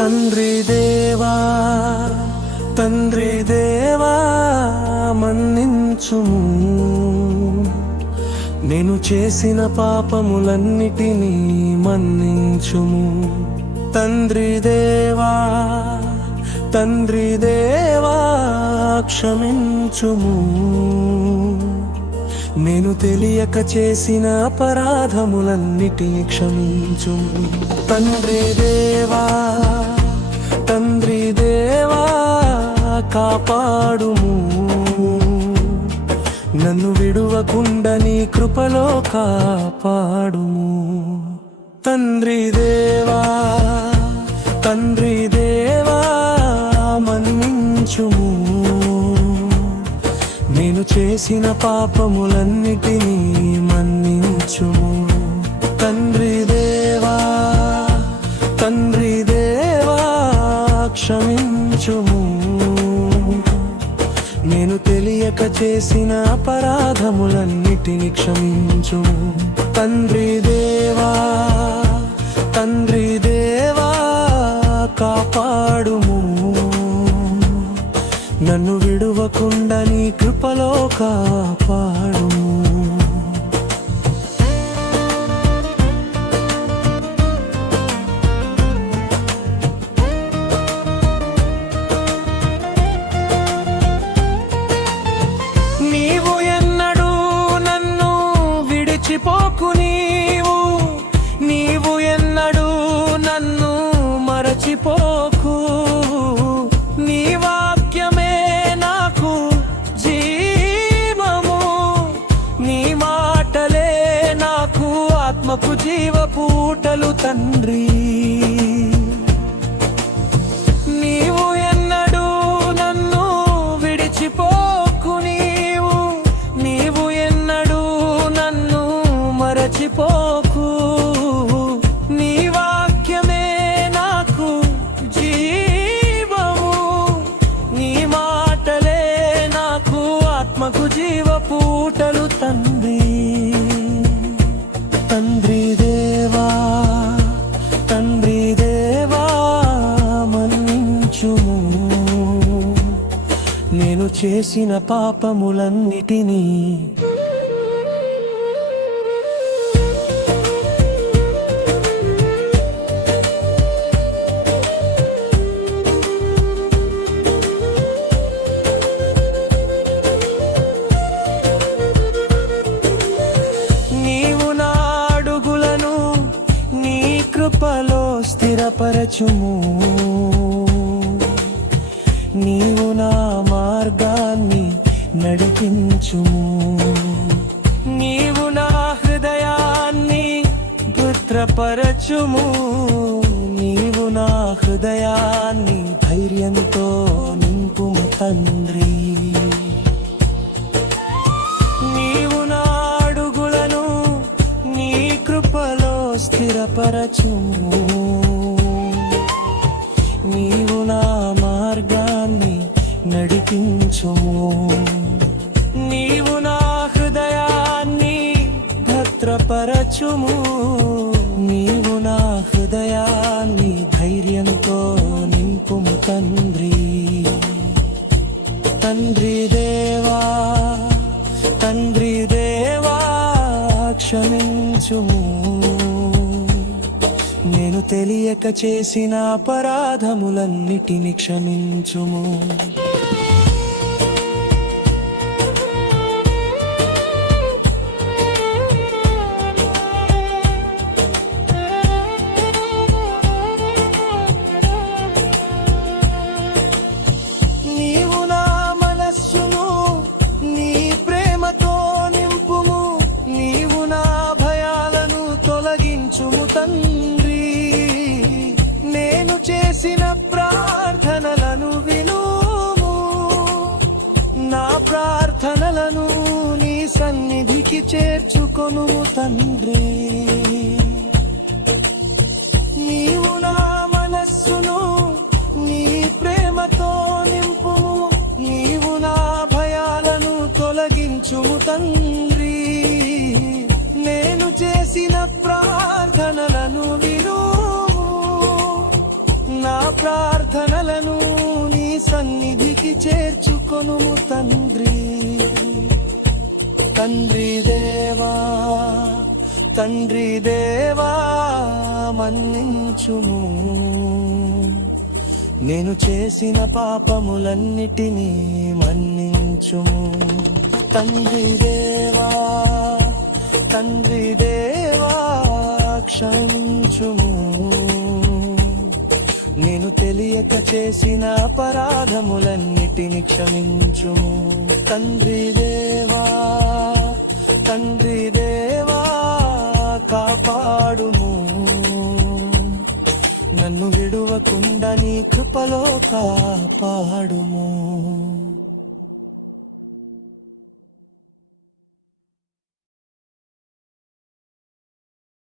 తండ్రి దేవా తండ్రి దేవా మన్నించుము, నేను చేసిన పాపములన్నిటినీ మన్నించుము. తండ్రి దేవా తండ్రి దేవా క్షమించుము, నేను తెలియక చేసిన అపరాధములన్నిటినీ క్షమించుము. తండ్రి దేవా తండ్రి దేవా కాపాడుము, నన్ను విడువకుండా నీ కృపలో కాపాడుము. తండ్రి దేవా తండ్రి దేవా మన్నించుము, నేను చేసిన పాపములన్నిటినీ మన్నించుము. తండ్రి దేవా తండ్రి దేవా క్షమించుము, నేను తెలియక చేసిన అపరాధములన్నిటిని క్షమించుము. తండ్రి దేవా తండ్రి దేవా కాపాడుము, నన్ను విడువకుండా నీ కృపలో కాపాడుము. పోకు నీవు ఎన్నడూ నన్ను మరచిపోకు, నీ వాక్యమే నాకు జీవము, నీ మాటలే నాకు ఆత్మకు జీవపూటలు. తండ్రి నీవు ఎన్నడూ నన్ను విడిచిపోకు, నీవు ఎన్నడూ నన్ను మరచిపోకు, నీ వాక్యమే నాకు జీవము, నీ మాటలే నాకు ఆత్మకు జీవపూటలు. తండ్రి తండ్రి దేవా తండ్రి దేవా మన్నించుము, నేను చేసిన పాపములన్నిటినీ కృపలో స్థిరపరచుము, నీవు నా మార్గాన్ని నడిపించుము, నీవు నా హృదయాన్ని భద్రపరచుము, నీవు నా హృదయాన్ని ధైర్యంతో నింపుము. తండ్రి నీవు నా అడుగులను నీ కృపలో స్థిరపరచుము, నీవు నా మార్గాన్ని నడిపించుము, నీవు నా హృదయాన్ని భద్రపరచుము, నీవు నా హృదయాన్ని ధైర్యంతో నింపుము. తండ్రి తండ్రి దేవా తండ్రి దేవా క్షమించుము, నేను తెలియక చేసిన అపరాధములన్నిటిని క్షమించుము. నీవు నా మనస్సును నీ ప్రేమతో నింపుము, నీవు నా భయాలను తొలగించుము. తండ్రి నేను చేసిన ప్రార్థనలను వినుము, నా ప్రార్థనలను నీ సన్నిధికి చేర్చుకొనుము. తండ్రి నీవు నా మనస్సును నీ ప్రేమతో నింపుము, నీవు నా భయాలను తొలగించుము. తండ్రి నేను చేసిన ప్రార్థనలను విను, నా ప్రార్థనలను నీ సన్నిధికి చేర్చుకొనుము తండ్రి. తండ్రి దేవా, తండ్రి దేవా మన్నించుము, నేను చేసిన పాపములన్నిటినీ మన్నించుము. తండ్రి దేవా, తండ్రి దేవా క్షమించుము, నేను తెలియక చేసిన అపరాధములన్నిటిని క్షమించుము. తండ్రి దేవా, తండ్రి దేవా కాపాడుము, నన్ను విడువకుండా నీ కృపలో కాపాడుము.